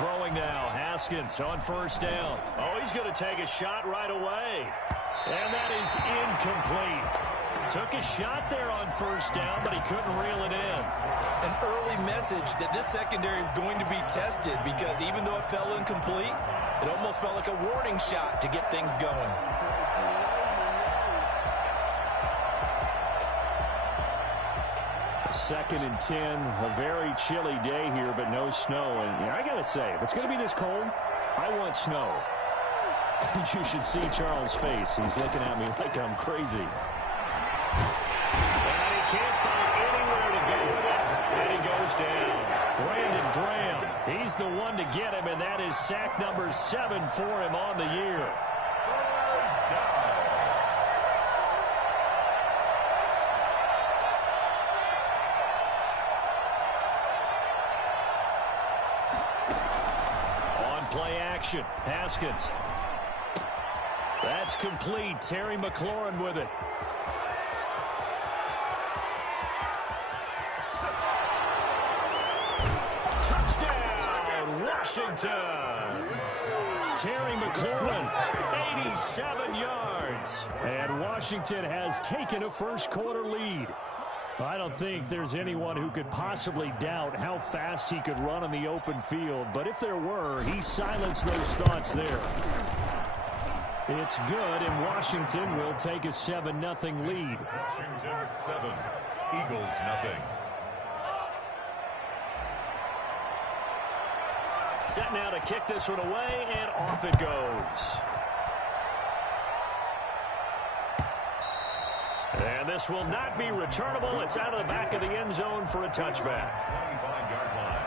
Throwing now, Haskins on first down. Oh, he's going to take a shot right away. And that is incomplete. Took a shot there on first down, but he couldn't reel it in. An early message that this secondary is going to be tested because even though it fell incomplete, it almost felt like a warning shot to get things going. Second and 10, a very chilly day here, but no snow. And I got to say, if it's going to be this cold, I want snow. You should see Charles' face. He's looking at me like I'm crazy. And he can't find anywhere to go with it, and he goes down. Brandon Graham, he's the one to get him, and that is sack number 7 for him on the year. Play action. Haskins. That's complete. Terry McLaurin with it. Touchdown, Washington. Terry McLaurin, 87 yards. And Washington has taken a first quarter lead. I don't think there's anyone who could possibly doubt how fast he could run on the open field. But if there were, he silenced those thoughts there. It's good, and Washington will take a 7-0 lead. Washington 7, Eagles 0. Set now to kick this one away, and off it goes. And this will not be returnable. It's out of the back of the end zone for a touchback. 25-yard line.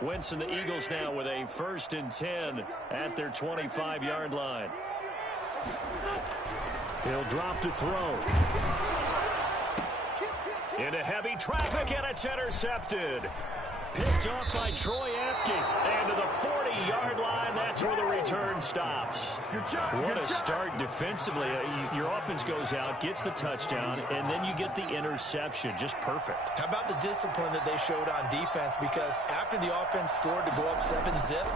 Wentz and the Eagles now with a 1st and 10 at their 25-yard line. He'll drop to throw. Into heavy traffic, and it's intercepted. Picked off by Troy Apke. And to the 40-yard line, that's where the return stops. What a start defensively. Your offense goes out, gets the touchdown, and then you get the interception. Just perfect. How about the discipline that they showed on defense? Because after the offense scored to go up 7-zip,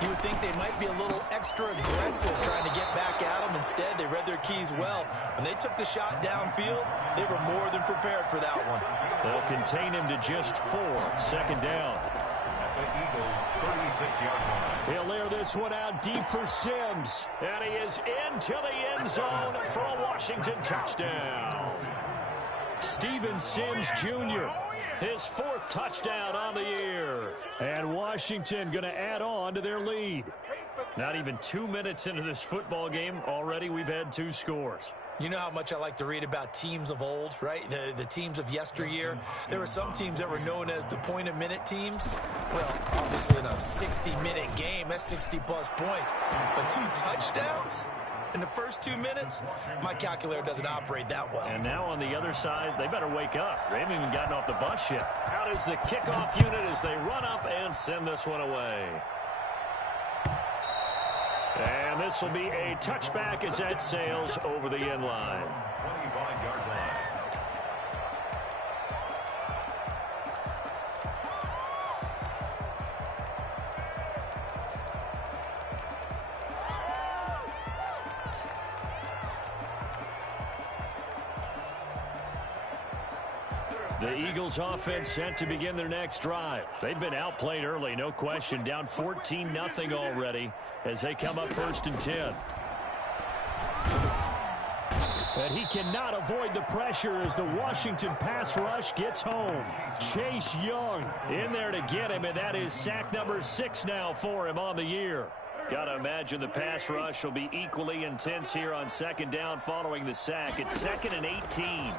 you would think they might be a little extra aggressive trying to get back at them. Instead, they read their keys well. When they took the shot downfield, they were more than prepared for that one. They'll contain him to just 4. 2nd down. At the Eagles' 36-yard line. He'll air this one out deep for Sims. And he is into the end zone for a Washington touchdown. Steven Sims Jr., his 4th touchdown on the year. And Washington going to add on to their lead. Not even 2 minutes into this football game, already we've had 2 scores. You know how much I like to read about teams of old, right? The teams of yesteryear. There were some teams that were known as the point-a-minute teams. Well, obviously in a 60-minute game, that's 60-plus points. But 2 touchdowns in the first 2 minutes? My calculator doesn't operate that well. And now on the other side, they better wake up. They haven't even gotten off the bus yet. Out is the kickoff unit as they run up and send this one away. And this will be a touchback as that sails over the end line. 25-yard line. The Eagles offense set to begin their next drive. They've been outplayed early, no question. Down 14-0 already as they come up 1st and 10. But he cannot avoid the pressure as the Washington pass rush gets home. Chase Young in there to get him, and that is sack number 6 now for him on the year. Got to imagine the pass rush will be equally intense here on 2nd down following the sack. It's 2nd and 18.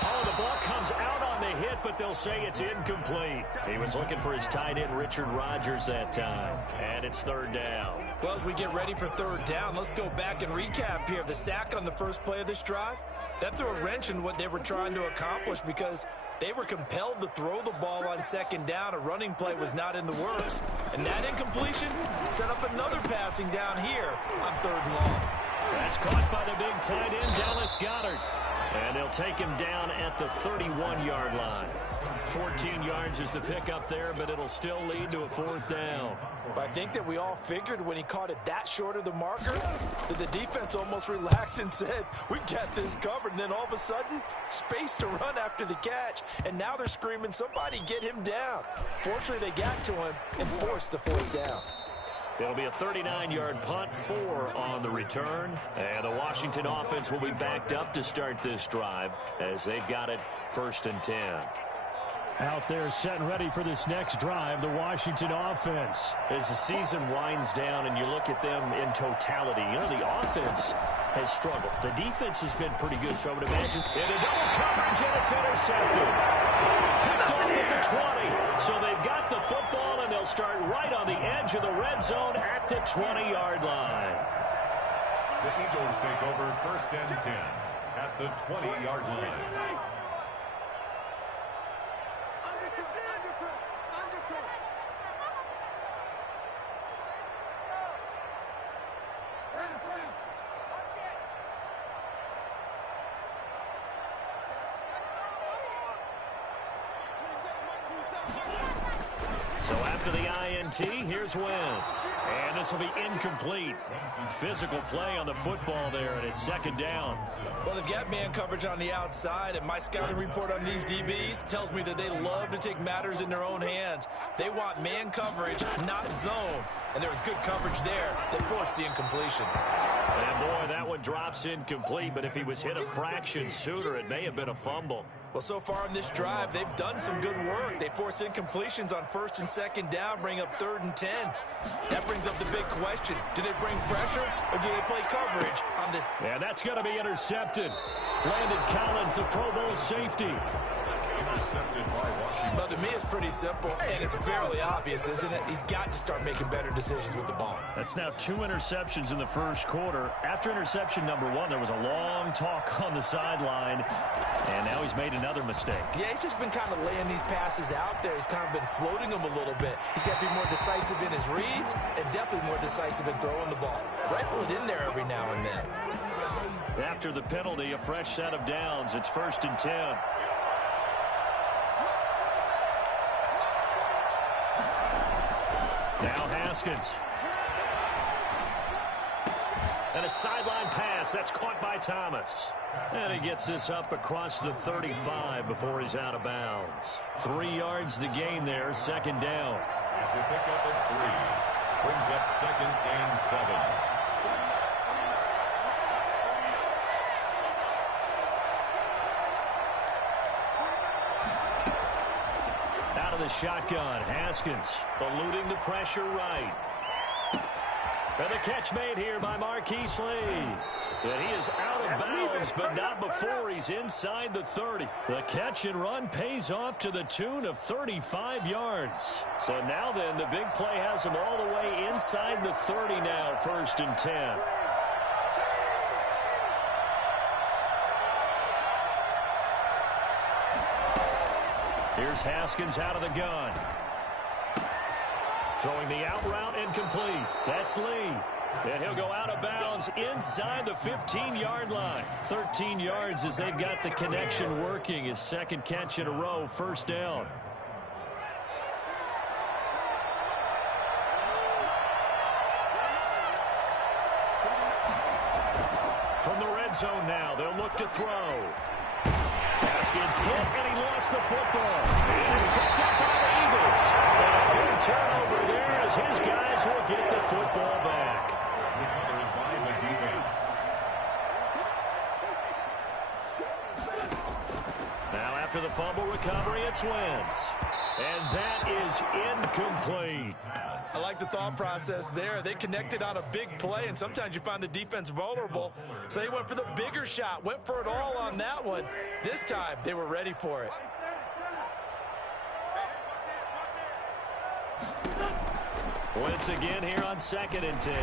Oh, the ball comes out on the hit, but they'll say it's incomplete. He was looking for his tight end, Richard Rodgers, that time. And it's 3rd down. Well, as we get ready for 3rd down, let's go back and recap here. The sack on the first play of this drive, that threw a wrench in what they were trying to accomplish because They were compelled to throw the ball on second down. A running play was not in the works. And that incompletion set up another passing down here on 3rd and long. That's caught by the big tight end, Dallas Goedert. And they'll take him down at the 31-yard line. 14 yards is the pickup there, but it'll still lead to a 4th down. I think that we all figured when he caught it that short of the marker that the defense almost relaxed and said, we got this covered. And then all of a sudden, space to run after the catch. And now they're screaming, somebody get him down. Fortunately, they got to him and forced the 4th down. It'll be a 39-yard punt, 4 on the return. And the Washington offense will be backed up to start this drive as they've got it 1st and 10. Out there set and ready for this next drive, the Washington offense. As the season winds down and you look at them in totality, you know, the offense has struggled. The defense has been pretty good, so I would imagine. In a double coverage, and it's intercepted. Picked off at the 20. So they've got the football, and they'll start right on the edge of the red zone at the 20-yard line. The Eagles take over 1st and 10 at the 20-yard line. So after the INT, here's Wentz. And this will be incomplete. Physical play on the football there, and it's 2nd down. Well, they've got man coverage on the outside, and my scouting report on these DBs tells me that they love to take matters in their own hands. They want man coverage, not zone. And there was good coverage there that forced the incompletion. And boy, that one drops incomplete, but if he was hit a fraction sooner, it may have been a fumble. Well, so far in this drive, they've done some good work. They force incompletions on 1st and 2nd down, bring up 3rd and 10. That brings up the big question. Do they bring pressure or do they play coverage on this? And that's going to be intercepted. Landon Collins, the Pro Bowl safety. Intercepted by Washington. Well, to me, it's pretty simple, and it's fairly obvious, isn't it? He's got to start making better decisions with the ball. That's now 2 interceptions in the 1st quarter. After interception number 1, there was a long talk on the sideline, and now he's made another mistake. Yeah, he's just been kind of laying these passes out there. He's kind of been floating them a little bit. He's got to be more decisive in his reads and definitely more decisive in throwing the ball. Rifle it in there every now and then. After the penalty, a fresh set of downs. It's 1st and 10. Now Haskins. And a sideline pass. That's caught by Thomas. And he gets this up across the 35 before he's out of bounds. 3 yards the gain there, 2nd down. As they pick up at 3. Brings up 2nd and 7. The shotgun, Haskins eluding the pressure right. And the catch made here by Marquise Lee. And he is out of bounds, but not before he's inside the 30. The catch and run pays off to the tune of 35 yards. So now then, the big play has him all the way inside the 30 now, 1st and 10. Here's Haskins out of the gun. Throwing the out route incomplete. That's Lee. And he'll go out of bounds inside the 15-yard line. 13 yards as they've got the connection working. His 2nd catch in a row, 1st down. From the red zone now, they'll look to throw. Haskins hit, and he lost the football. And it's picked up by the Eagles. And a good turnover there as his guys will get the football back. Recovered by the defense. Now after the fumble recovery, it's Wentz. And that is incomplete. I like the thought process there. They connected on a big play, and sometimes you find the defense vulnerable. So they went for the bigger shot, went for it all on that one. This time, they were ready for it. Once again here on 2nd and 10.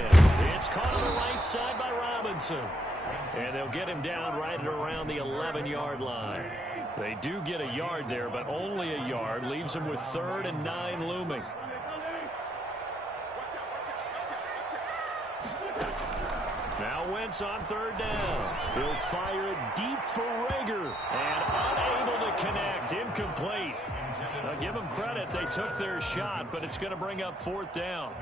It's caught on the right side by Robinson. And they'll get him down right at around the 11-yard line. They do get a yard there, but only a yard. Leaves them with 3rd and 9 looming. Now Wentz on 3rd down. He'll fire it deep for Rager. And unable to connect. Incomplete. I'll give them credit. They took their shot, but it's going to bring up 4th down.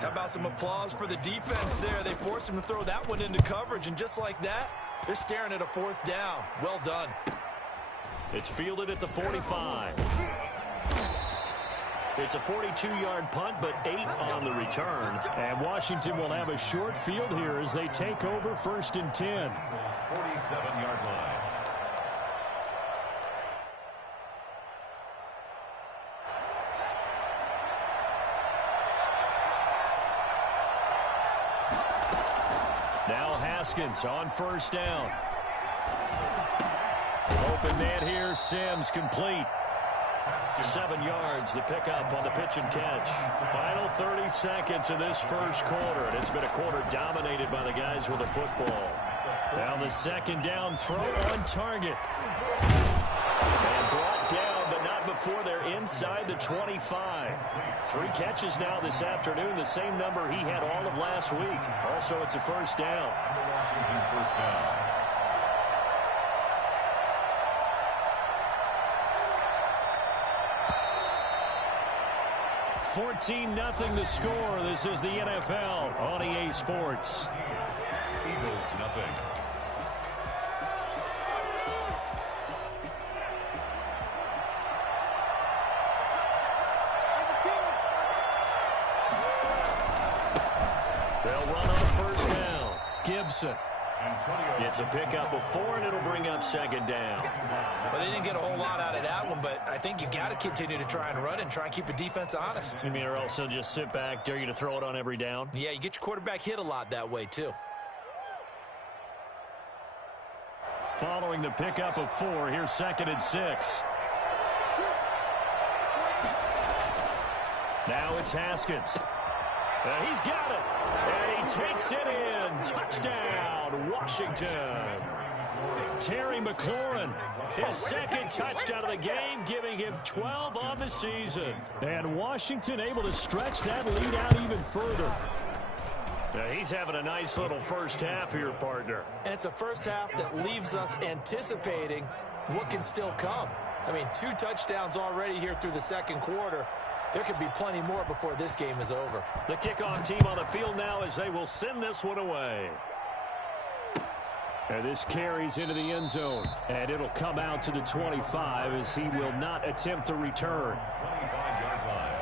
How about some applause for the defense there? They forced him to throw that one into coverage, and just like that, they're staring at a 4th down. Well done. It's fielded at the 45. It's a 42-yard punt, but 8 on the return. And Washington will have a short field here as they take over 1st and 10. 47-yard line. Now Haskins on 1st down. Open man here, Sims complete. 7 yards, the pickup on the pitch and catch. Final 30 seconds of this first quarter, and it's been a quarter dominated by the guys with the football. Now the 2nd down throw on target. And brought down, but not before they're inside the 25. 3 catches now this afternoon, the same number he had all of last week. Also, it's a 1st down. Washington 1st down. 14-0 the score. This is the NFL on EA Sports. Eagles nothing. They'll run on 1st down. Gibson. It's a pickup of 4, and it'll bring up 2nd down. Well, they didn't get a whole lot out of that one, but I think you got to continue to try and run and try and keep the defense honest. You mean, or else they'll just sit back, dare you to throw it on every down? Yeah, you get your quarterback hit a lot that way, too. Following the pickup of 4, here's 2nd and 6. Now it's Haskins. He's got it. And he takes it in. Touchdown, Washington. Terry McLaurin, his 2nd touchdown of the game, giving him 12 on the season. And Washington able to stretch that lead out even further. He's having a nice little first half here, partner. And it's a first half that leaves us anticipating what can still come. I mean, 2 touchdowns already here through the 2nd quarter. There could be plenty more before this game is over. The kickoff team on the field now as they will send this one away. And this carries into the end zone. And it'll come out to the 25 as he will not attempt to return. 25-yard line.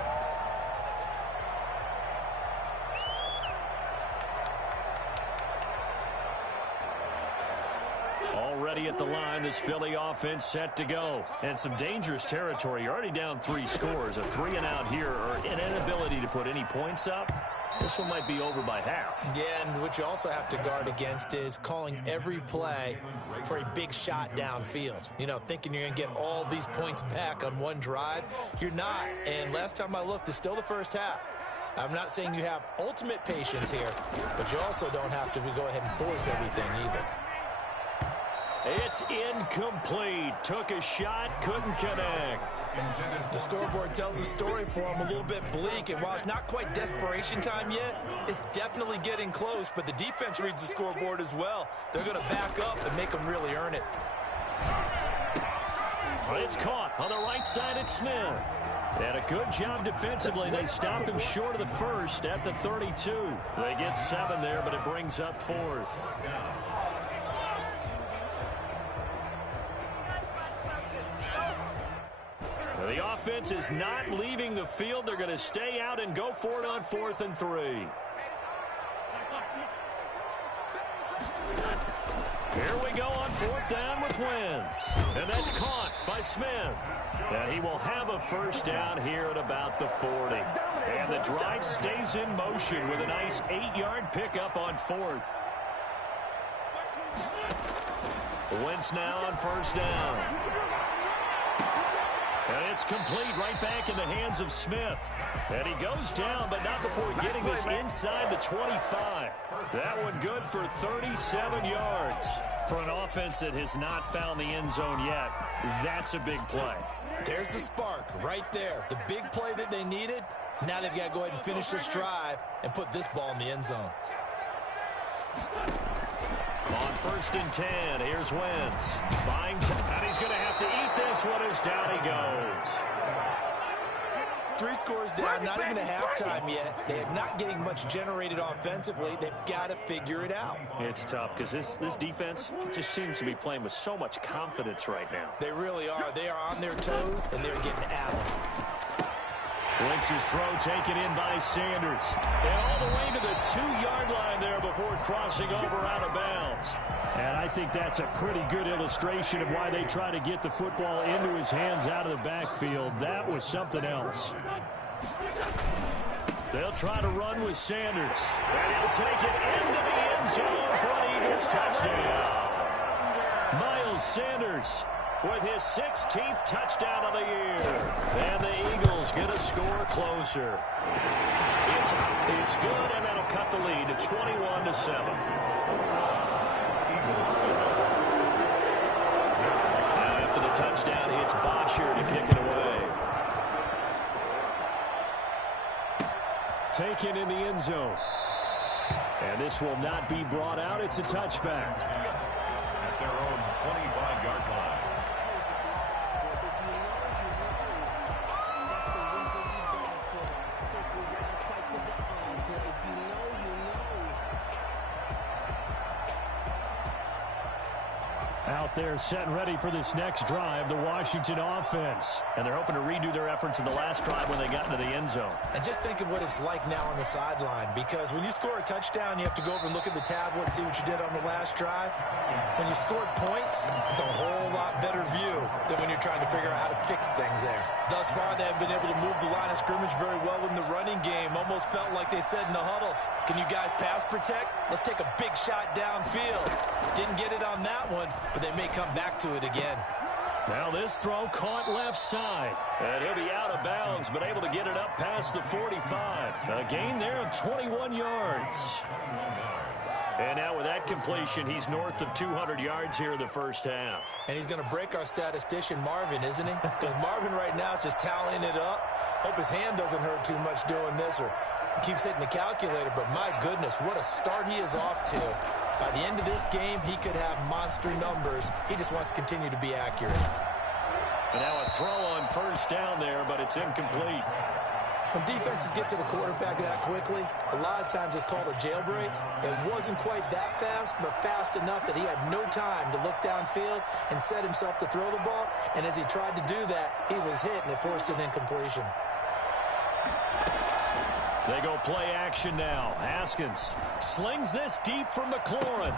Already at the line, this Philly offense set to go. And some dangerous territory. You're already down 3 scores. A 3-and-out here, or an inability to put any points up. This one might be over by half. Yeah, and what you also have to guard against is calling every play for a big shot downfield. You know, thinking you're going to get all these points back on one drive. You're not. And last time I looked, it's still the first half. I'm not saying you have ultimate patience here, but you also don't have to go ahead and force everything either. It's incomplete. Took a shot, couldn't connect. The scoreboard tells the story for him, a little bit bleak, and while it's not quite desperation time yet, it's definitely getting close, but the defense reads the scoreboard as well. They're going to back up and make them really earn it. It's caught on the right side at Smith. And a good job defensively. They stopped him short of the first at the 32. They get 7 there, but it brings up 4th. The offense is not leaving the field. They're going to stay out and go for it on 4th and 3. Here we go on 4th down with Wentz. And that's caught by Smith. And he will have a first down here at about the 40. And the drive stays in motion with a nice 8-yard pickup on 4th. Wentz now on 1st down. And it's complete right back in the hands of Smith. And he goes down, but not before getting this inside the 25. That one good for 37 yards. For an offense that has not found the end zone yet, that's a big play. There's the spark right there. The big play that they needed. Now they've got to go ahead and finish this drive and put this ball in the end zone. On 1st and 10, here's Wentz. Buying time, and he's going to have to eat this one as down he goes. 3 scores down, not even a halftime yet. They are not getting much generated offensively. They've got to figure it out. It's tough because this defense just seems to be playing with so much confidence right now. They really are. They are on their toes, and they're getting at them. Wentz's throw taken in by Sanders. And all the way to the 2-yard line there before crossing over out of bounds. And I think that's a pretty good illustration of why they try to get the football into his hands out of the backfield. That was something else. They'll try to run with Sanders. And he'll take it into the end zone for an Eagles touchdown. Miles Sanders with his 16th touchdown of the year. And the Eagles get a score closer. It's good, and that'll cut the lead to 21-7. Now after the touchdown, it's Bosher to kick it away. Taken in the end zone. And this will not be brought out. It's a touchback. At their own 25-yard line. Out there set and ready for this next drive, the Washington offense. And they're hoping to redo their efforts in the last drive when they got into the end zone. And just think of what it's like now on the sideline, because when you score a touchdown, you have to go over and look at the tablet and see what you did on the last drive. When you scored points, it's a whole lot better view than when you're trying to figure out how to fix things there. Thus far, they have been able to move the line of scrimmage very well in the running game. Almost felt like they said in the huddle, can you guys pass protect? Let's take a big shot downfield. Didn't get it on that one, but they may come back to it again. Now this throw caught left side. And he'll be out of bounds, but able to get it up past the 45. A gain there of 21 yards. And now with that completion, he's north of 200 yards here in the first half. And he's going to break our statistician, Marvin, isn't he? Because Marvin right now is just tallying it up. Hope his hand doesn't hurt too much doing this, or keeps hitting the calculator. But my goodness, what a start he is off to. By the end of this game, he could have monster numbers. He just wants to continue to be accurate. And now a throw on first down there, but it's incomplete. When defenses get to the quarterback that quickly, a lot of times it's called a jailbreak. It wasn't quite that fast, but fast enough that he had no time to look downfield and set himself to throw the ball. And as he tried to do that, he was hit, and it forced an incompletion. They go play action now. Haskins slings this deep from McLaurin.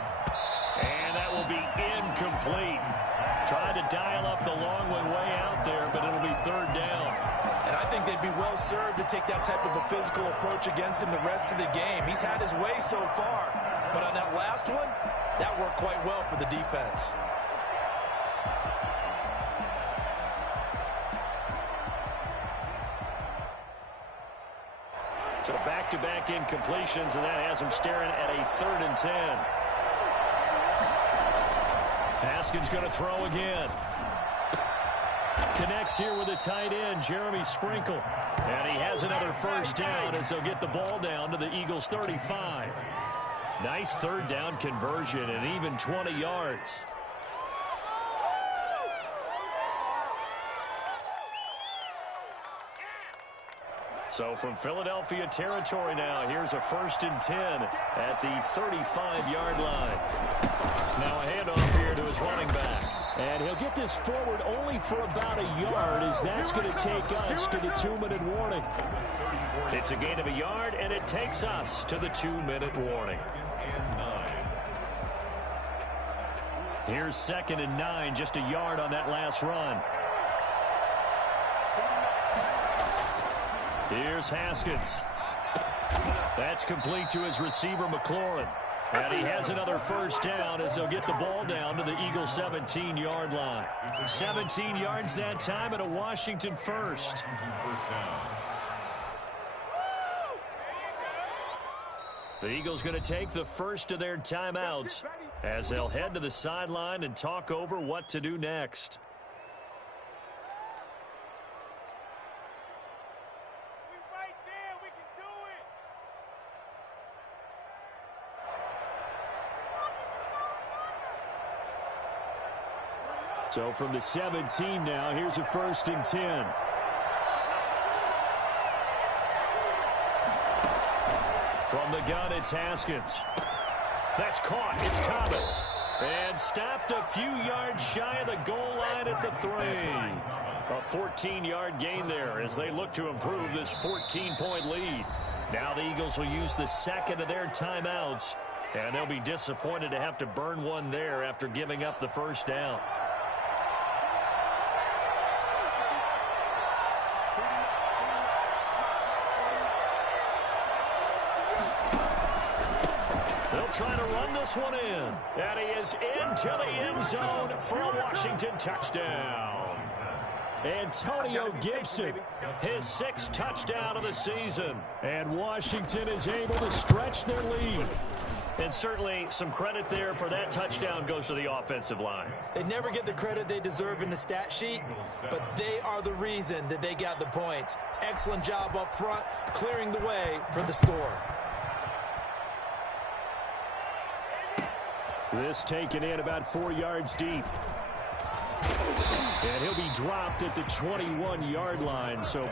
And that will be incomplete. Tried to dial up the long one way out there, but it'll be third down. And I think they'd be well served to take that type of a physical approach against him the rest of the game. He's had his way so far. But on that last one, that worked quite well for the defense. So back-to-back incompletions, and that has him staring at a 3rd and 10. Haskins going to throw again. Connects here with a tight end, Jeremy Sprinkle. And he has another first down as they'll get the ball down to the Eagles' 35. Nice third down conversion and even 20 yards. So from Philadelphia territory now, here's a 1st and 10 at the 35-yard line. Now a handoff here to his running back. And he'll get this forward only for about a yard, as that's going to take us to the 2-minute warning. It's a gain of a yard, and it takes us to the 2-minute warning. Here's 2nd and 9, just a yard on that last run. Here's Haskins. That's complete to his receiver, McLaurin. And he has another first down as they'll get the ball down to the Eagles' 17-yard line. 17 yards that time and a Washington first. The Eagles going to take the first of their timeouts as they'll head to the sideline and talk over what to do next. So from the 17 now, here's a 1st and 10. From the gun, it's Haskins. That's caught. It's Thomas. And stopped a few yards shy of the goal line at the 3. A 14-yard gain there as they look to improve this 14-point lead. Now the Eagles will use the second of their timeouts, and they'll be disappointed to have to burn one there after giving up the first down. Trying to run this one in. And he is into the end zone for a Washington touchdown. Antonio Gibson, his 6th touchdown of the season. And Washington is able to stretch their lead. And certainly some credit there for that touchdown goes to the offensive line. They never get the credit they deserve in the stat sheet, but they are the reason that they got the points. Excellent job up front, clearing the way for the score. This taken in about 4 yards deep. And he'll be dropped at the 21-yard line. So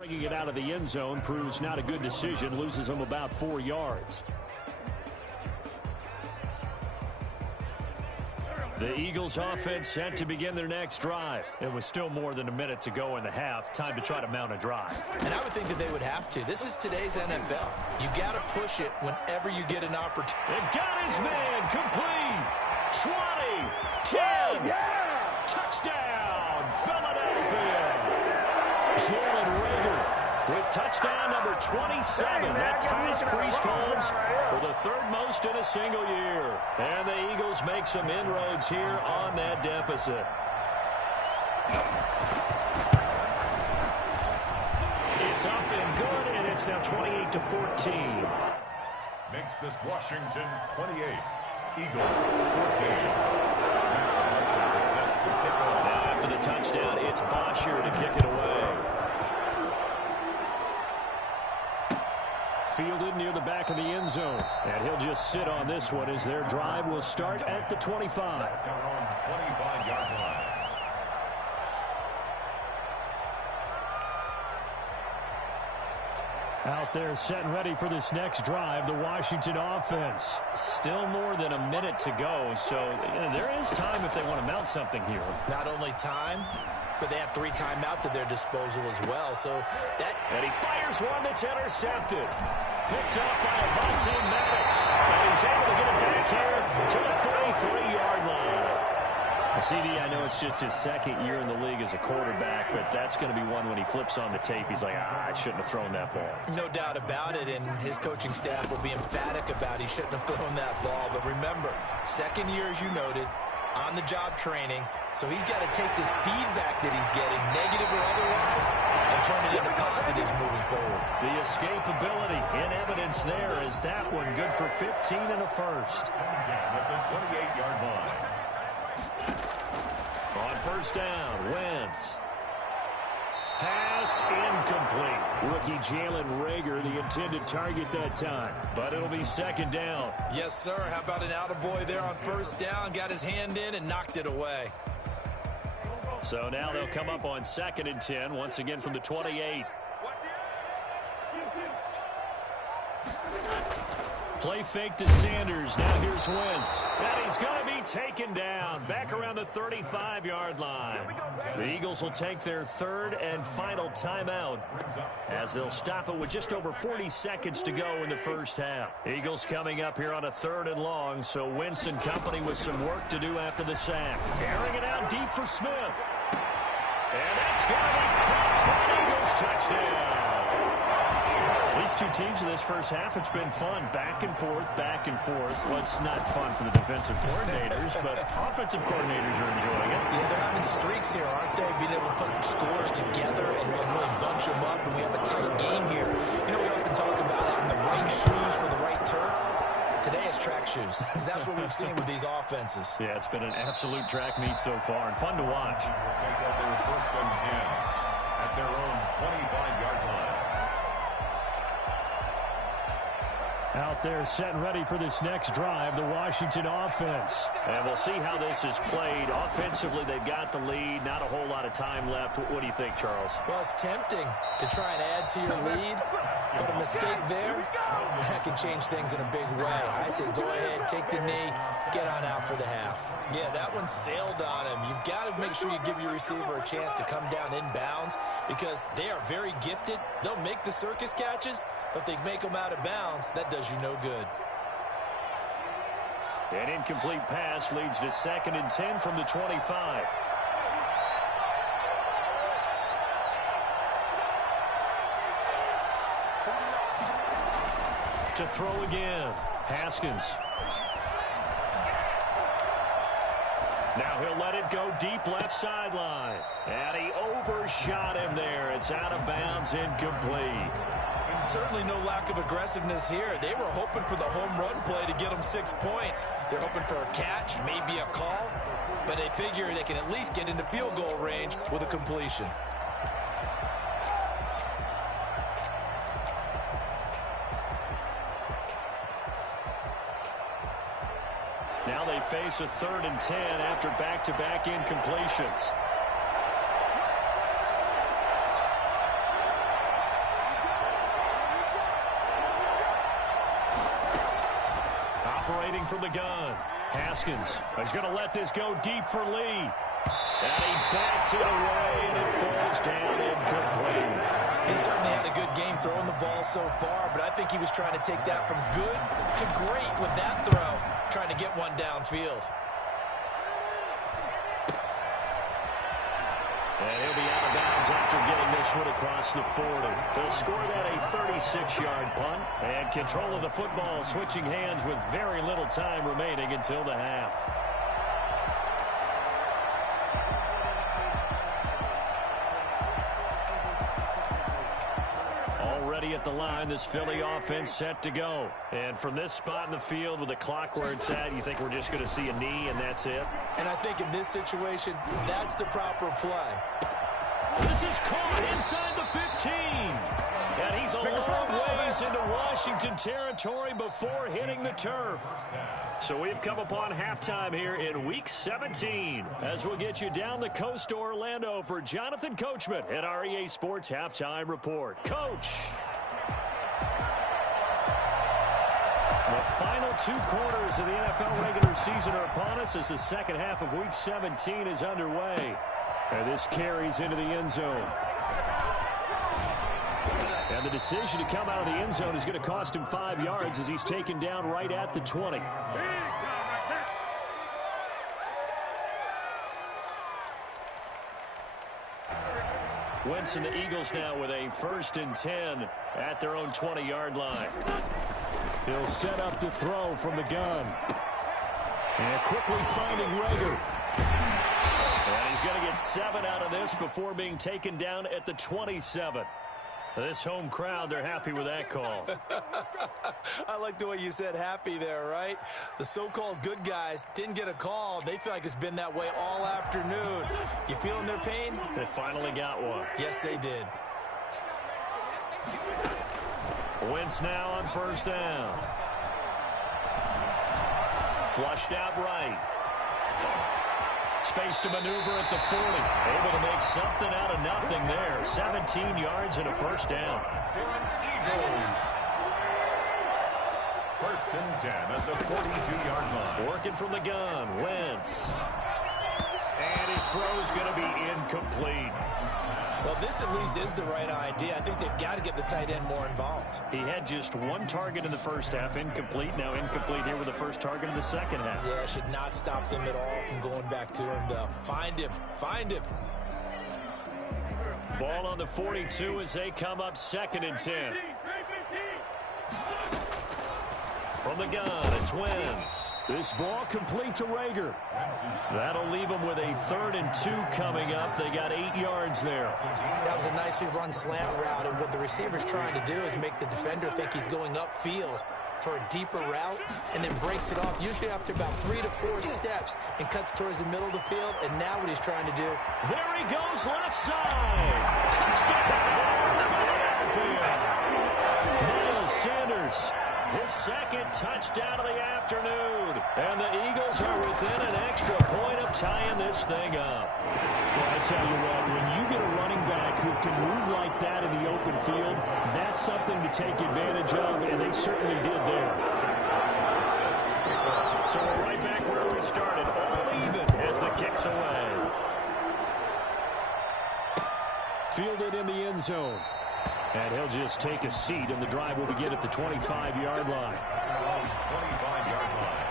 Bringing it out of the end zone proves not a good decision, loses him about 4 yards. The Eagles offense set to begin their next drive. It was still more than a minute to go in the half. Time to try to mount a drive. And I would think that they would have to. This is today's NFL. You got to push it whenever you get an opportunity. And got his man complete. 20, 10, touchdown, Philadelphia. Jalen Rager with touchdown number 27. That ties Priest Holmes for the third most in a single year. And the Eagles make some inroads here on that deficit. It's up and good, and it's now 28-14. Makes this Washington 28. Eagles 14. Set to kick off. Now after the touchdown, it's Bosher to kick it away. Fielded near the back of the end zone. And he'll just sit on this one as their drive will start at the 25. Their own 25-yard line. Out there set and ready for this next drive, the Washington offense. Still more than a minute to go, so there is time if they want to mount something here. Not only time, but they have 3 timeouts at their disposal as well. So that, and he fires one that's intercepted. Picked up by Avonte Maddox. And he's able to get it back here to the 33-yard line. CD, I know it's just his second year in the league as a quarterback, but that's going to be one when he flips on the tape. He's like, I shouldn't have thrown that ball. No doubt about it, and his coaching staff will be emphatic about he shouldn't have thrown that ball. But remember, second year, as you noted, on-the-job training, so he's got to take this feedback that he's getting, negative or otherwise, and turn it into positives moving forward. The escapability in evidence there is that one good for 15 and a first. At the 28-yard line. On first down, Wentz. Pass incomplete. Rookie Jalen Rager, the intended target that time. But it'll be second down. Yes, sir. How about an attaboy there on first down? Got his hand in and knocked it away. So now they'll come up on 2nd and 10, once again from the 28. Play fake to Sanders. Now here's Wentz. And he's going to be taken down. Back around the 35-yard line. The Eagles will take their third and final timeout as they'll stop it with just over 40 seconds to go in the first half. Eagles coming up here on a 3rd and long, so Wentz and company with some work to do after the sack. Airing it out deep for Smith. And that's going to be caught for an Eagles touchdown. These two teams in this first half, it's been fun. Back and forth, back and forth. Well, it's not fun for the defensive coordinators, but offensive coordinators are enjoying it. Yeah, they're having streaks here, aren't they? Being able to put scores together and really bunch them up, and we have a tight game here. You know, we often talk about having the right shoes for the right turf. Today is track shoes. That's what we've seen with these offenses. Yeah, it's been an absolute track meet so far, and fun to watch. Will take over first and 10 at their own 25-yard line. Out there set and ready for this next drive, the Washington offense. And we'll see how this is played. Offensively, they've got the lead. Not a whole lot of time left. What do you think, Charles? Well, it's tempting to try and add to your lead, but a mistake there, that can change things in a big way. I say go ahead, take the knee, get on out for the half. Yeah, that one sailed on him. You've got to make sure you give your receiver a chance to come down inbounds because they are very gifted. They'll make the circus catches, but if they make them out of bounds, that does you no good. An incomplete pass leads to 2nd and 10 from the 25. To throw again, Haskins. Now he'll let it go deep left sideline. And he overshot him there. It's out of bounds, incomplete. Certainly no lack of aggressiveness here. They were hoping for the home run play to get them 6 points. They're hoping for a catch, maybe a call, but they figure they can at least get into field goal range with a completion. Now they face a 3rd and 10 after back-to-back incompletions. Working from the gun. Haskins is going to let this go deep for Lee. And he bats it away, and it falls down incomplete. He certainly had a good game throwing the ball so far, but I think he was trying to take that from good to great with that throw, trying to get one downfield. And he'll be out of bounds after getting this one across the 40. They'll score that a 36-yard punt. And control of the football switching hands with very little time remaining until the half. Already at the line, this Philly offense set to go. And from this spot in the field with the clock where it's at, you think we're just going to see a knee and that's it? And I think in this situation, that's the proper play. This is caught inside the 15. And he's a long ways into Washington territory before hitting the turf. So we've come upon halftime here in Week 17 as we'll get you down the coast to Orlando for Jonathan Coachman at our EA Sports Halftime Report. Coach. The final two quarters of the NFL regular season are upon us as the second half of Week 17 is underway. And this carries into the end zone. And the decision to come out of the end zone is going to cost him 5 yards as he's taken down right at the 20. Wentz and the Eagles now with a 1st and 10 at their own 20-yard line. He'll set up to throw from the gun. And quickly finding Rager. And he's going to get 7 out of this before being taken down at the 27. This home crowd, they're happy with that call. I like the way you said happy there, right? The so-called good guys didn't get a call. They feel like it's been that way all afternoon. You feeling their pain? They finally got one. Yes, they did. Wentz now on 1st down. Flushed out right. Space to maneuver at the 40. Able to make something out of nothing there. 17 yards and a 1st down. Eagles. 1st and 10 at the 42-yard line. Working from the gun. Wentz. And his throw is going to be incomplete. Well, this at least is the right idea. I think they've got to get the tight end more involved. He had just 1 target in the first half, incomplete. Now incomplete here with the first target in the second half. Yeah, should not stop them at all from going back to him, though. Find him. Find him. Ball on the 42 as they come up 2nd and 10. From the gun, it's Wentz. This ball complete to Rager. That'll leave them with a 3rd and 2 coming up. They got 8 yards there. That was a nicely run slant route, and what the receiver's trying to do is make the defender think he's going upfield for a deeper route, and then breaks it off, usually after about 3 to 4 steps, and cuts towards the middle of the field, and now what he's trying to do. There he goes, left side. Touchdown, Philadelphia. Miles Sanders. His 2nd touchdown of the afternoon. And the Eagles are within an extra point of tying this thing up. Well, I tell you what, when you get a running back who can move like that in the open field, that's something to take advantage of, and they certainly did there. So we're right back where we started, all even as the kick's away. Fielded in the end zone. And he'll just take a seat, and the drive will begin at the 25-yard line. 25-yard line.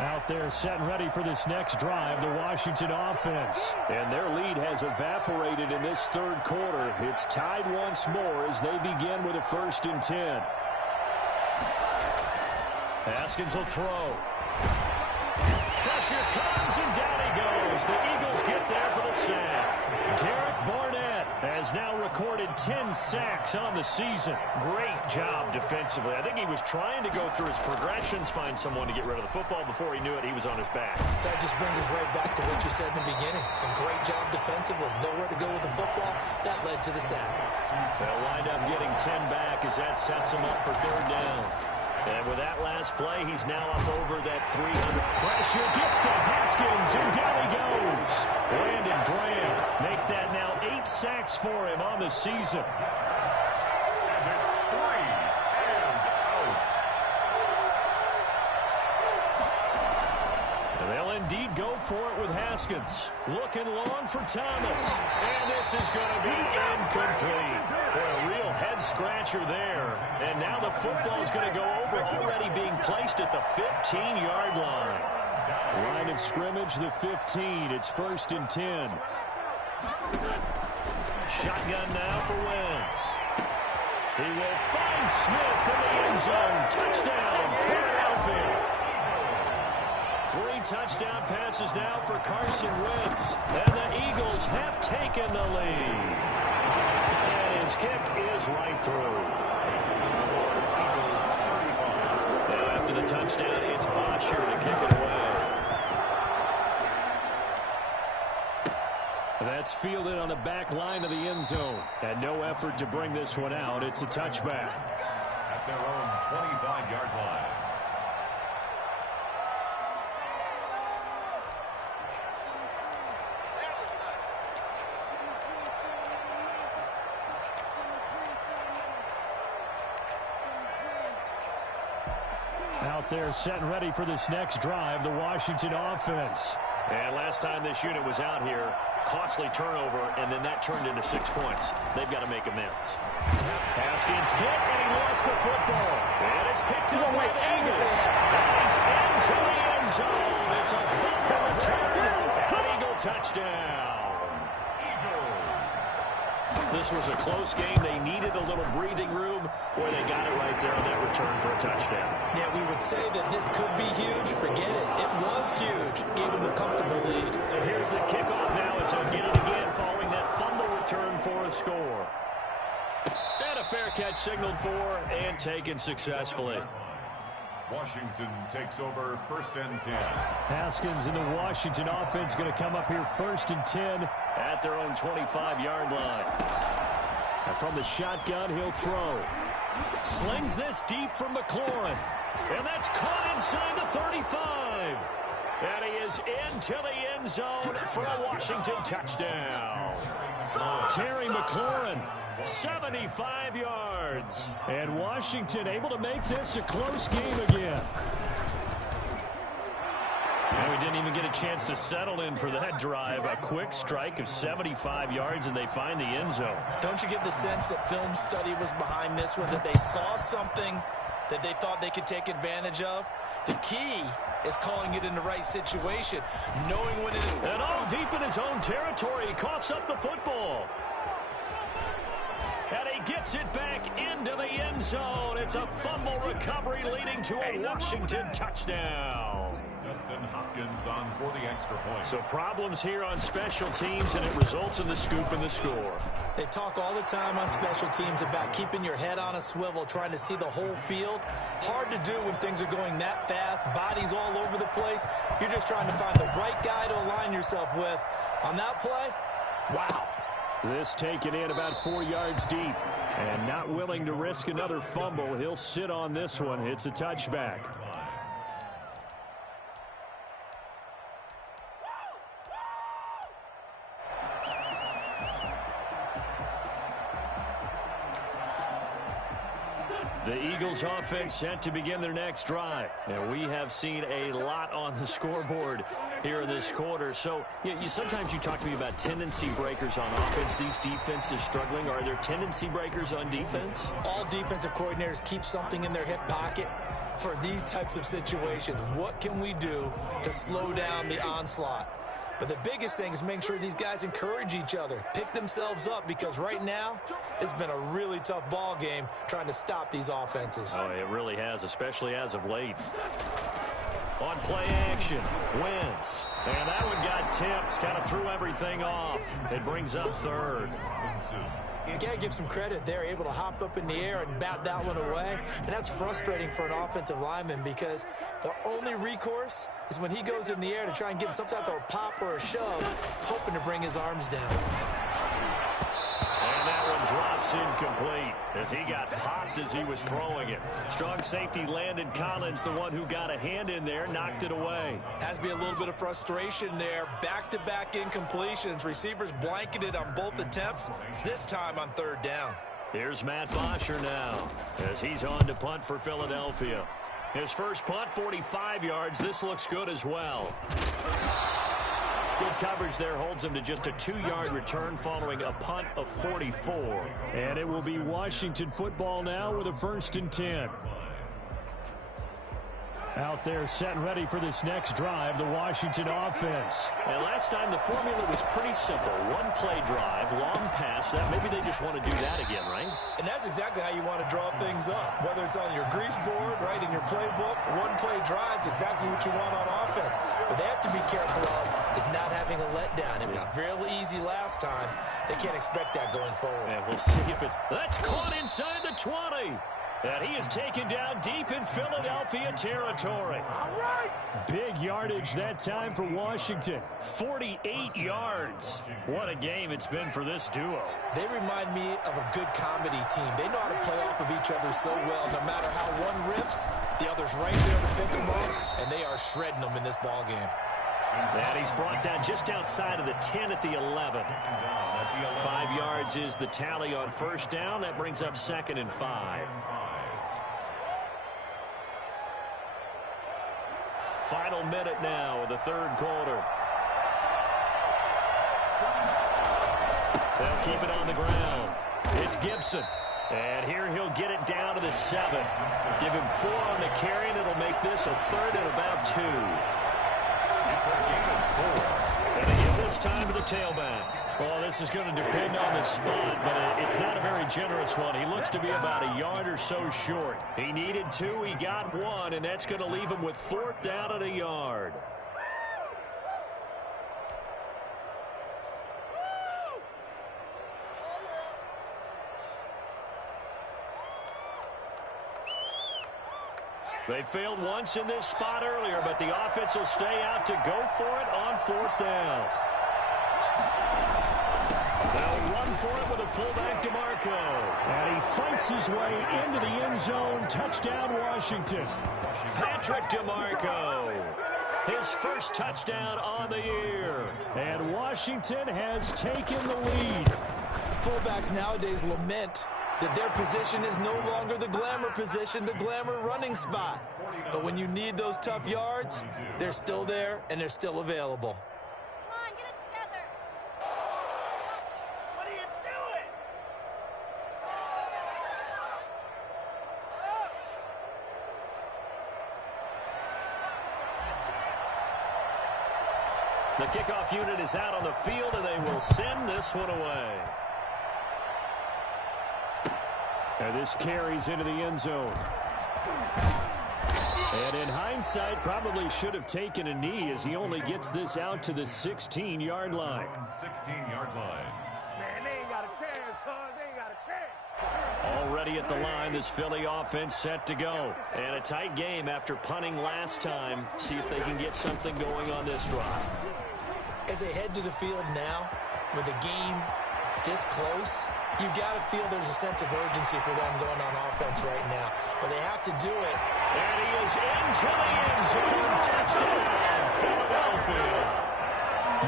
Out there set and ready for this next drive, the Washington offense. And their lead has evaporated in this 3rd quarter. It's tied once more as they begin with a 1st and 10. Haskins will throw. Pressure comes, and down he goes. The Eagles get there for the sack. Derek Barnett has now recorded 10 sacks on the season. Great job defensively. I think he was trying to go through his progressions, find someone to get rid of the football. Before he knew it, he was on his back. So that just brings us right back to what you said in the beginning. A great job defensively. Nowhere to go with the football. That led to the sack. They'll wind up getting 10 back as that sets them up for 3rd down. And with that last play, he's now up over that 300. Pressure gets to Haskins, and down he goes. Brandon Graham make that now 8 sacks for him on the season. And it's 3 and out. And they'll indeed go for it with Haskins. Looking long for Thomas. And this is going to be incomplete. Boy, a real head-scratcher there. And now the football is going to go over, already being placed at the 15-yard line. Line of scrimmage, the 15. It's 1st and 10. Shotgun now for Wentz. He will find Smith in the end zone. Touchdown, Philadelphia. 3 touchdown passes now for Carson Wentz. And the Eagles have taken the lead. And his kick is right through. Now after the touchdown, it's Bosher to kick it away. That's fielded on the back line of the end zone. And no effort to bring this one out. It's a touchback. At their own 25-yard line. Out there set and ready for this next drive, the Washington offense. And last time this unit was out here, costly turnover, and then that turned into 6 points. They've got to make amends. Haskins hit, and he lost the football. And it's picked up by the Eagles. And he's into the end zone. It's a fumble return. An Eagle touchdown. This was a close game. They needed a little breathing room, where they got it right there on that return for a touchdown. Yeah, we would say that this could be huge. Forget it. It was huge. Gave them a comfortable lead. So here's the kickoff now as he'll get it again following that fumble return for a score. And a fair catch signaled for and taken successfully. Washington takes over 1st and 10. Haskins in the Washington offense going to come up here 1st and 10 at their own 25-yard line. And from the shotgun, he'll throw. Slings this deep from McLaurin. And that's caught inside the 35. And he is into the end zone for a Washington touchdown. Terry McLaurin, 75 yards. And Washington able to make this a close game again. And we didn't even get a chance to settle in for that drive. A quick strike of 75 yards, and they find the end zone. Don't you get the sense that film study was behind this one, that they saw something that they thought they could take advantage of? The key is calling it in the right situation, knowing when it is. And all deep in his own territory, he coughs up the football. And he gets it back into the end zone. It's a fumble recovery leading to a Washington touchdown. Justin Hopkins on for the extra point. So problems here on special teams, and it results in the scoop and the score. They talk all the time on special teams about keeping your head on a swivel, trying to see the whole field. Hard to do when things are going that fast, bodies all over the place. You're just trying to find the right guy to align yourself with. On that play, wow. This taken in about 4 yards deep. And not willing to risk another fumble. He'll sit on this one. It's a touchback. The Eagles offense set to begin their next drive. And we have seen a lot on the scoreboard here in this quarter. So sometimes you talk to me about tendency breakers on offense. These defenses struggling. Are there tendency breakers on defense? All defensive coordinators keep something in their hip pocket for these types of situations. What can we do to slow down the onslaught? But the biggest thing is making sure these guys encourage each other, pick themselves up, because right now it's been a really tough ball game trying to stop these offenses. Oh, it really has, especially as of late. On play action, Wentz. And that one got tipped, kind of threw everything off. It brings up third. You got to give some credit. They're able to hop up in the air and bat that one away. And that's frustrating for an offensive lineman, because the only recourse is when he goes in the air to try and give him some type of a pop or a shove, hoping to bring his arms down. And that one drops That's incomplete as he got popped as he was throwing it. Strong safety Landon Collins, the one who got a hand in there, knocked it away. Has to be a little bit of frustration there. Back-to-back incompletions. Receivers blanketed on both attempts, this time on third down. Here's Matt Bosher now as he's on to punt for Philadelphia. His first punt, 45 yards. This looks good as well. Good coverage there holds him to just a 2-yard return following a punt of 44. And it will be Washington football now with a 1st and 10. Out there set and ready for this next drive, the Washington offense. And last time the formula was pretty simple. 1-play drive, long pass. That maybe they just want to do that again, right? And that's exactly how you want to draw things up. Whether it's on your grease board, right, in your playbook, 1-play drive's exactly what you want on offense. What they have to be careful of is not having a letdown. It was really easy last time. They can't expect that going forward. And we'll see if it's... That's caught inside the 20. And he is taken down deep in Philadelphia territory. All right. Big yardage that time for Washington. 48 yards. What a game it's been for this duo. They remind me of a good comedy team. They know how to play off of each other so well. No matter how one riffs, the other's right there to pick them up, and they are shredding them in this ball game. And he's brought down just outside of the 10 at the 11. 5 yards is the tally on first down. That brings up 2nd and 5. Final minute now of the third quarter. They'll keep it on the ground. It's Gibson. And here he'll get it down to the 7. Give him 4 on the carry, and it'll make this a 3rd and about 2. And they give this time to the tailback. Well, this is going to depend on the spot, but it's not a very generous one. He looks to be about a yard or so short. He needed 2, he got 1, and that's going to leave him with 4th down and a yard. They failed once in this spot earlier, but the offense will stay out to go for it on 4th down. They'll run for it with a fullback, DeMarco. And he fights his way into the end zone. Touchdown, Washington. Patrick DeMarco. His first touchdown on the year. And Washington has taken the lead. Fullbacks nowadays lament that their position is no longer the glamour position, the glamour running spot. But when you need those tough yards, they're still there and they're still available. Come on, get it together. What are you doing? The kickoff unit is out on the field, and they will send this one away. And this carries into the end zone. And in hindsight, probably should have taken a knee as he only gets this out to the 16-yard line. 16-yard line. Man, they ain't got a chance, cuz. They ain't got a chance. Already at the line, this Philly offense set to go. And a tight game after punting last time. See if they can get something going on this drive. As they head to the field now, with the game this close, you've got to feel there's a sense of urgency for them going on offense right now. But they have to do it. And he is into the end zone. Touchdown, Philadelphia.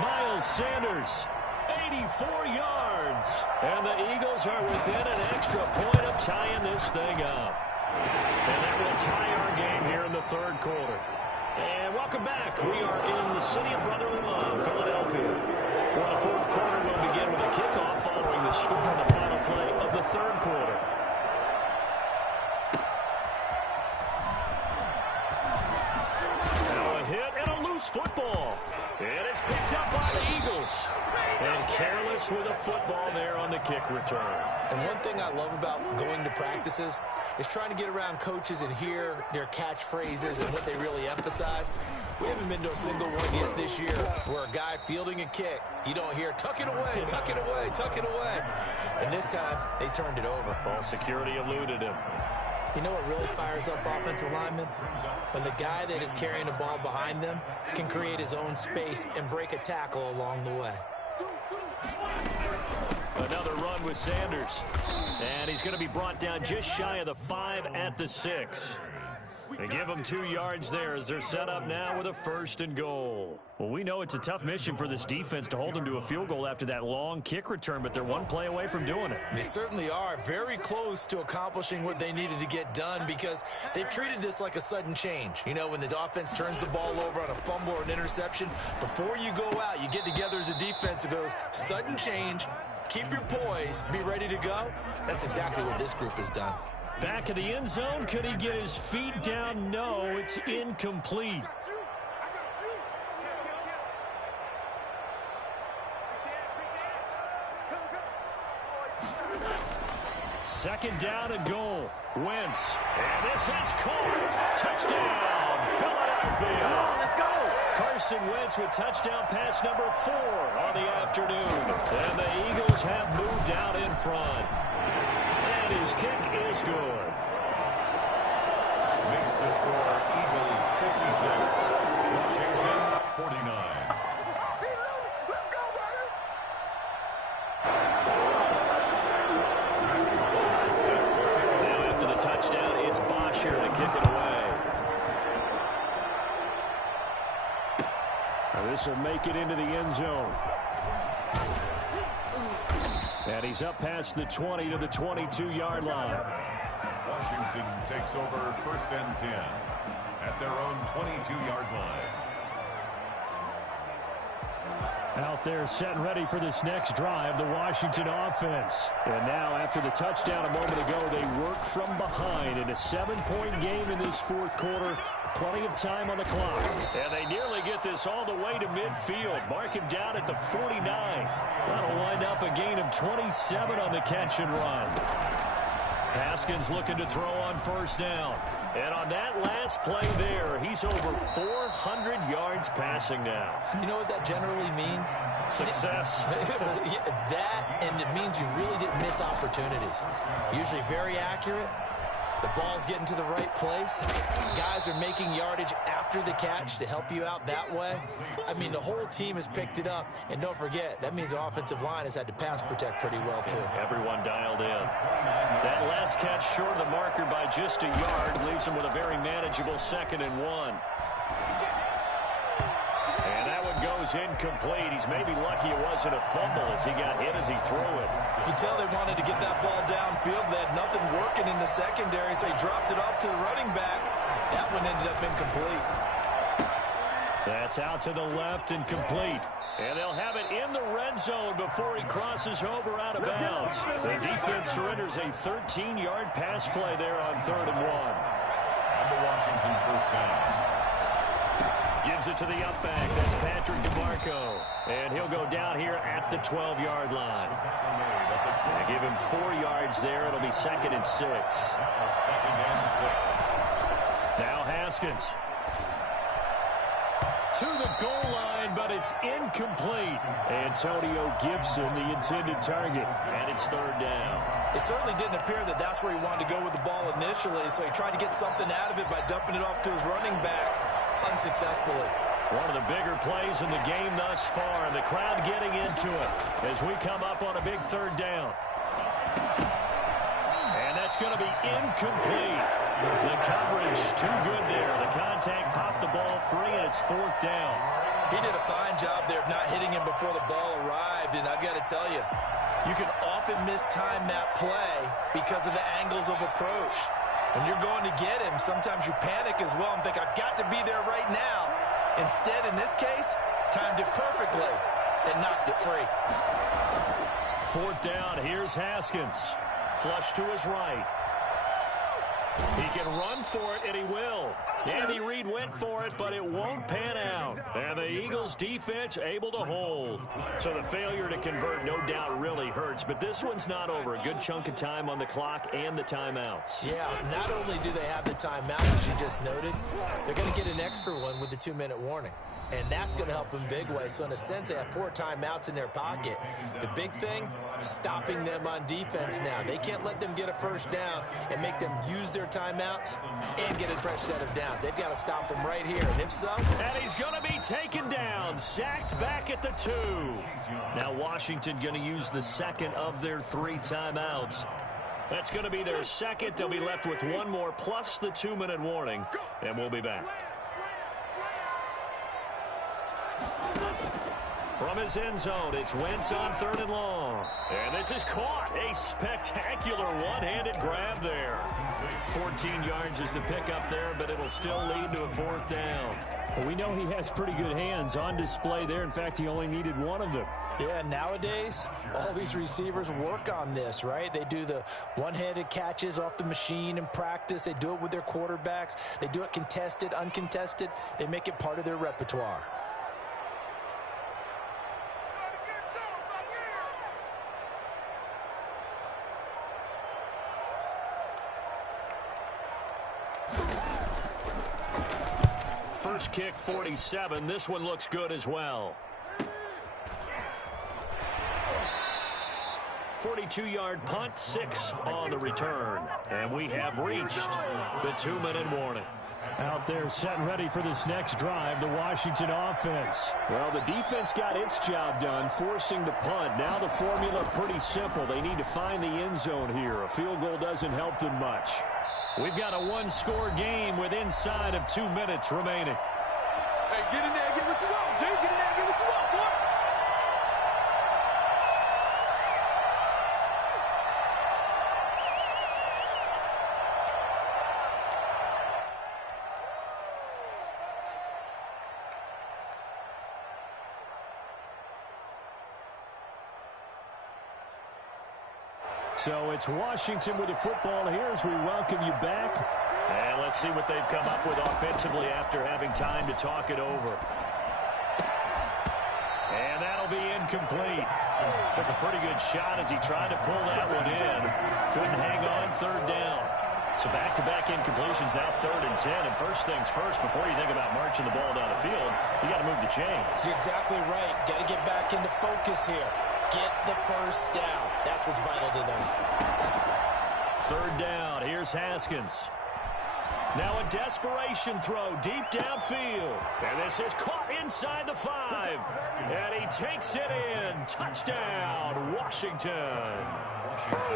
Miles Sanders, 84 yards. And the Eagles are within an extra point of tying this thing up. And that will tie our game here in the third quarter. And welcome back. We are in the city of brotherly love, Philadelphia. Well, the fourth quarter will begin with a kickoff following the score in the final play of the third quarter. Now a hit and a loose football. And it's picked up by the Eagles. And careless with a football there on the kick return. And one thing I love about going to practices is trying to get around coaches and hear their catchphrases and what they really emphasize. We haven't been to a single one yet this year where a guy fielding a kick, you don't hear, tuck it away, tuck it away, tuck it away. And this time, they turned it over. Ball security eluded him. You know what really fires up offensive linemen? When the guy that is carrying the ball behind them can create his own space and break a tackle along the way. Another run with Sanders. And he's going to be brought down just shy of the 5 at the 6. They give him 2 yards there as they're set up now with a 1st and goal. Well, we know it's a tough mission for this defense to hold them to a field goal after that long kick return, but they're one play away from doing it. They certainly are very close to accomplishing what they needed to get done because they've treated this like a sudden change. You know, when the offense turns the ball over on a fumble or an interception, before you go out, you get together as a defense and go, sudden change, keep your poise, be ready to go. That's exactly what this group has done. Back of the end zone. Could he get his feet down? No, it's incomplete. Second down and goal. Wentz. And this is caught. Touchdown, Philadelphia. Come on, let's go. Carson Wentz with touchdown pass number 4 on the afternoon. And the Eagles have moved out in front. And his kick is good. Makes the score Eagles 56, Washington 49. Now after the touchdown, it's Bosher to kick it away. Now this will make it into the end zone. And he's up past the 20 to the 22-yard line. Washington takes over 1st and 10 at their own 22-yard line. Out there set and ready for this next drive, the Washington offense. And now after the touchdown a moment ago, they work from behind in a 7-point game in this 4th quarter. Plenty of time on the clock. And they nearly get this all the way to midfield. Mark him down at the 49. That'll wind up a gain of 27 on the catch and run. Haskins looking to throw on 1st down. And on that last play there, he's over 400 yards passing now. You know what that generally means? Success. That, and it means you really didn't miss opportunities. Usually very accurate. The ball's getting to the right place. Guys are making yardage after the catch to help you out that way. I mean, the whole team has picked it up. And don't forget, that means the offensive line has had to pass protect pretty well, too. Everyone dialed in. That last catch short of the marker by just a yard leaves him with a very manageable 2nd and 1. And that one goes incomplete. He's maybe lucky it wasn't a fumble as he got hit as he threw it. You can tell they wanted to get that ball downfield. They had nothing working in the secondary, so he dropped it off to the running back. That one ended up incomplete. That's out to the left and complete. And they'll have it in the red zone before he crosses over out of bounds. The defense surrenders a 13-yard pass play there on 3rd and 1. On the Washington 1st down. Gives it to the up back. That's Patrick DeMarco. And he'll go down here at the 12-yard line. They give him 4 yards there. It'll be 2nd and 6. 2nd and 6. Now Haskins. To the goal line, but it's incomplete. Antonio Gibson, the intended target. And it's 3rd down. It certainly didn't appear that that's where he wanted to go with the ball initially, so he tried to get something out of it by dumping it off to his running back unsuccessfully. One of the bigger plays in the game thus far, and the crowd getting into it as we come up on a big 3rd down. And that's going to be incomplete. The coverage too good there. The contact popped the ball free, and it's 4th down. He did a fine job there of not hitting him before the ball arrived, and I've got to tell you, you can often mistime that play because of the angles of approach. When you're going to get him, sometimes you panic as well and think, I've got to be there right now. Instead, in this case, timed it perfectly and knocked it free. 4th down, here's Haskins. Flush to his right. He can run for it, and he will. Andy Reid went for it, but it won't pan out. And the Eagles' defense able to hold. So the failure to convert no doubt really hurts, but this one's not over. A good chunk of time on the clock and the timeouts. Yeah, not only do they have the timeout, as you just noted, they're going to get an extra one with the 2-minute warning. and that's going to help in a big way. So in a sense, they have 4 timeouts in their pocket. The big thing, stopping them on defense now. They can't let them get a first down and make them use their timeouts and get a fresh set of downs. They've got to stop them right here, and if so... And he's going to be taken down, sacked back at the 2. Now Washington going to use the second of their 3 timeouts. That's going to be their second. They'll be left with 1 more plus the 2-minute warning, and we'll be back. From his end zone, it's Wentz on 3rd and long. And this is caught. A spectacular one-handed grab there. 14 yards is the pickup there, but it'll still lead to a 4th down. Well, we know he has pretty good hands on display there. In fact, he only needed 1 of them. Yeah, nowadays, all these receivers work on this, right? They do the one-handed catches off the machine in practice. They do it with their quarterbacks. They do it contested, uncontested. They make it part of their repertoire. First kick, 47. This one looks good as well. 42-yard punt, 6 on the return. And we have reached the 2-minute warning. Out there set and ready for this next drive, the Washington offense. Well, the defense got its job done, forcing the punt. Now the formula pretty simple. They need to find the end zone here. A field goal doesn't help them much. We've got a 1-score game with inside of 2 minutes remaining. Hey, get in there and get what you want, Jay. Get in there and get what you want, boy. So it's Washington with the football here as we welcome you back. And let's see what they've come up with offensively after having time to talk it over. And that'll be incomplete. Took a pretty good shot as he tried to pull that one in. Couldn't hang on, 3rd down. So back-to-back incompletions, now 3rd and 10. And first things first, before you think about marching the ball down the field, you got to move the chains. You're exactly right. Got to get back into focus here. Get the first down. That's what's vital to them. 3rd down. Here's Haskins. Now a desperation throw deep downfield. And this is caught inside the 5. And he takes it in. Touchdown, Washington.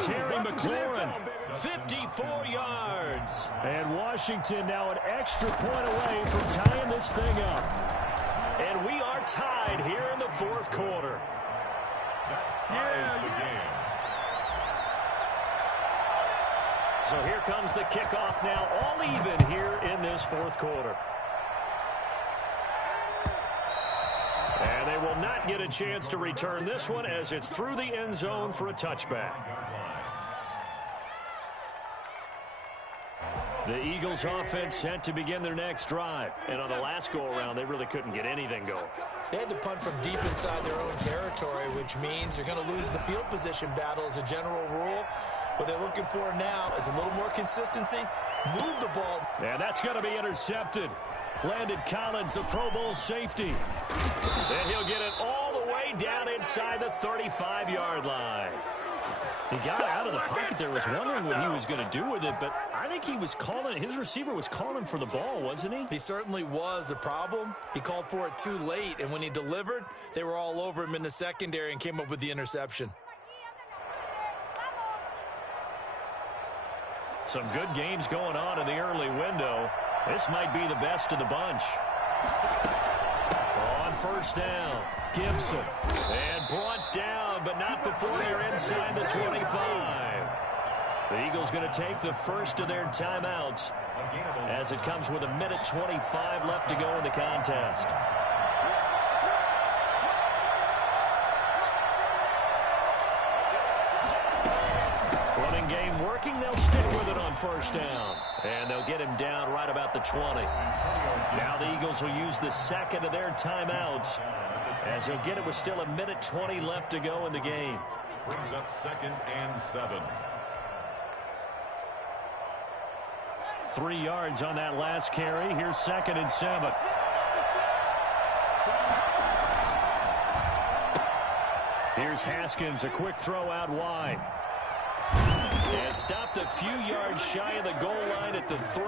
Terry McLaurin, 54 yards. And Washington now an extra point away from tying this thing up. And we are tied here in the 4th quarter. Ties the game. So here comes the kickoff now, all even here in this 4th quarter. And they will not get a chance to return this one as it's through the end zone for a touchback. The Eagles offense set to begin their next drive. And on the last go-around, they really couldn't get anything going. They had to punt from deep inside their own territory, which means you're going to lose the field position battle as a general rule. What they're looking for now is a little more consistency. Move the ball. And that's going to be intercepted. Landon Collins, the Pro Bowl safety. And he'll get it all the way down inside the 35-yard line. He got out of the pocket there, was wondering what he was going to do with it, but I think he was calling, his receiver was calling for the ball, wasn't he? He certainly was. The problem, he called for it too late, and when he delivered, they were all over him in the secondary and came up with the interception. Some good games going on in the early window. This might be the best of the bunch. On 1st down, Gibson. And brought down, but not before they're inside the 25. The Eagles going to take the first of their timeouts as it comes with 1:25 left to go in the contest. Running game working. They'll stick with it on 1st down. And they'll get him down right about the 20. Now the Eagles will use the second of their timeouts as he'll get it with still 1:20 left to go in the game. Brings up 2nd and 7. 3 yards on that last carry. Here's 2nd and 7. Here's Haskins, a quick throw out wide. And stopped a few yards shy of the goal line at the 3.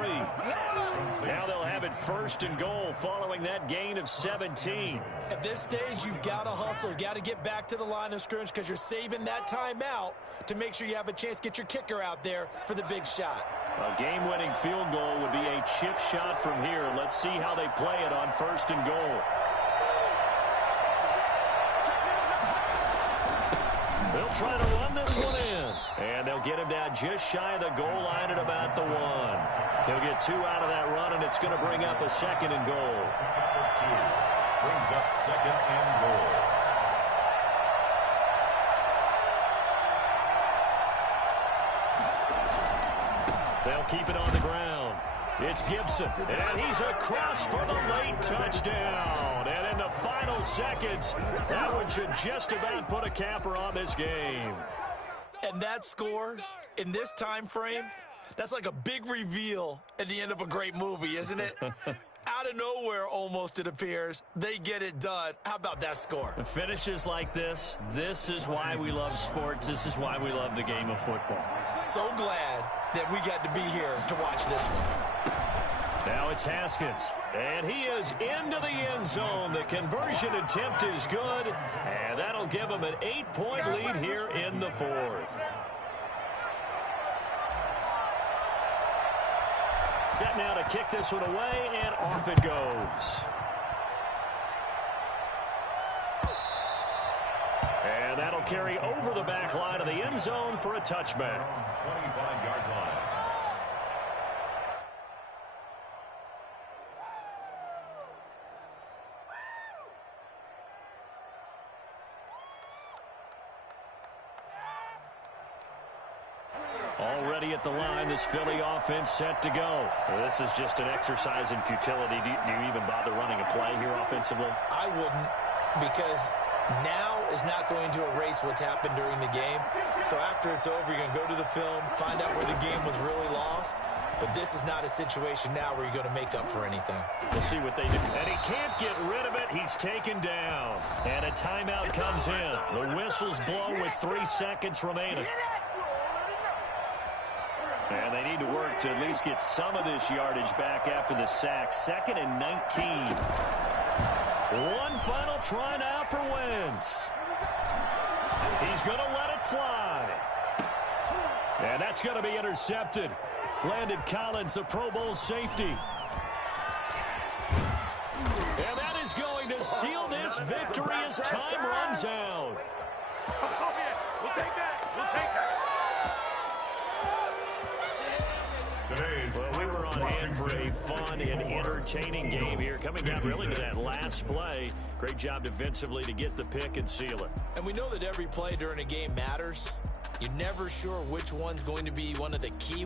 Now they'll have it 1st and goal following that gain of 17. At this stage, you've got to hustle. You've got to get back to the line of scrimmage because you're saving that timeout to make sure you have a chance to get your kicker out there for the big shot. A game-winning field goal would be a chip shot from here. Let's see how they play it on 1st and goal. They'll try to run this one in. And they'll get him down just shy of the goal line at about the 1. He'll get 2 out of that run, and it's going to bring up a 2nd and goal. Number 2 brings up 2nd and goal. They'll keep it on the ground. It's Gibson, and he's across for the late touchdown. And in the final seconds, that one should just about put a capper on this game. And that score in this time frame, that's like a big reveal at the end of a great movie, isn't it? Out of nowhere, almost, it appears, they get it done. How about that score? Finishes like this is why we love sports. This is why we love the game of football. So glad that we got to be here to watch this one. Now it's Haskins, and he is into the end zone. The conversion attempt is good, and that'll give him an 8-point lead here in the 4th. Set now to kick this one away, and off it goes. And that'll carry over the back line of the end zone for a touchback. 25-yard line. Already at the line, this Philly offense set to go. Well, this is just an exercise in futility. Do you even bother running a play here offensively? I wouldn't, because now is not going to erase what's happened during the game. So after it's over, you're going to go to the film, find out where the game was really lost. But this is not a situation now where you're going to make up for anything. We'll see what they do. And he can't get rid of it. He's taken down. And a timeout comes in. The whistle's blown with 3 seconds remaining. And they need to work to at least get some of this yardage back after the sack. 2nd and 19. One final try now for Wentz. He's going to let it fly. And that's going to be intercepted. Landon Collins, the Pro Bowl safety. And that is going to seal this victory as time runs out. Oh, yeah. We'll take that. We'll take that. Well, we were on hand for a fun and entertaining game here. Coming down really to that last play. Great job defensively to get the pick and seal it. And we know that every play during a game matters. You're never sure which one's going to be one of the key